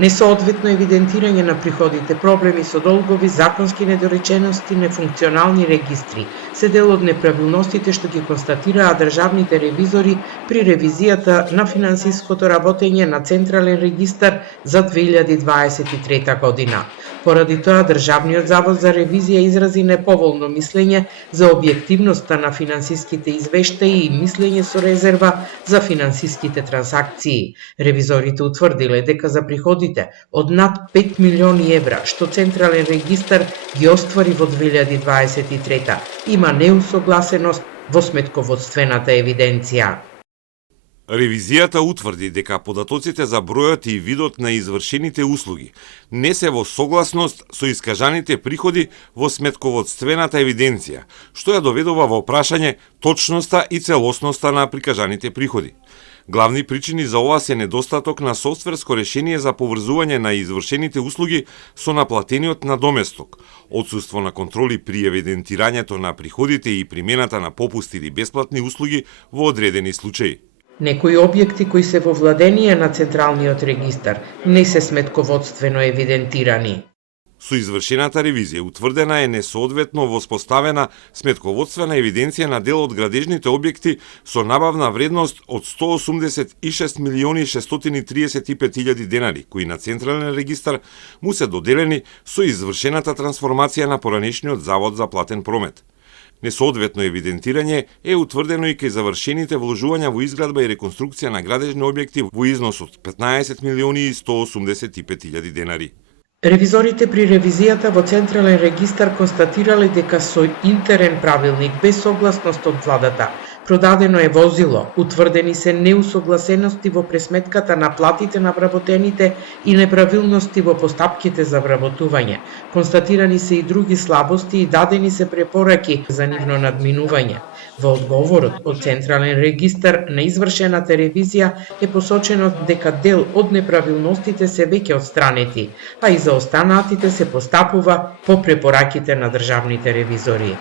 Несоодветно евидентирање на приходите, проблеми со долгови, законски недоречености, нефункционални регистри се дел од неправилностите што ги констатираа државните ревизори при ревизијата на финансиското работење на Централен регистар за 2023 година. Поради тоа, Државниот завод за ревизија изрази неповолно мислење за објективноста на финансиските извештаи и мислење со резерва за финансиските трансакции. Ревизорите утврдиле дека за приходите од над 5 милиони евра, што Централен регистар ги оствари во 2023, има неусогласеност во сметководствената евиденција. Ревизијата утврди дека податоците за бројот и видот на извршените услуги не се во согласност со искажаните приходи во сметководствената евиденција, што ја доведува во прашање точноста и целосноста на прикажаните приходи. Главни причини за ова се недостаток на софтверско решение за поврзување на извршените услуги со наплатениот надоместок, отсуство на контроли при евидентирањето на приходите и примената на попусти или бесплатни услуги во одредени случаи. Некои објекти кои се во владение на Централниот регистар не се сметководствено евидентирани. Со извршената ревизија утврдена е несоодветно воспоставена сметководствена евиденција на дел од градежните објекти со набавна вредност од 186 милиони 635 илјади денари, кои на Централен регистар му се доделени со извршената трансформација на поранешниот Завод за платен промет. Несоодветно евидентирање е утврдено и кај завршените вложувања во изградба и реконструкција на градежни објекти во износ од 15 милиони 185 илјади денари. Ревизорите при ревизијата во Централен регистар констатирале дека со интерен правилник без согласност од владата продадено е возило, утврдени се неусогласености во пресметката на платите на вработените и неправилности во постапките за вработување. Констатирани се и други слабости и дадени се препораки за нивно надминување. Во одговорот од Централен регистар на извршената ревизија е посочено дека дел од неправилностите се веќе отстранети, а и за останатите се постапува по препораките на државните ревизори.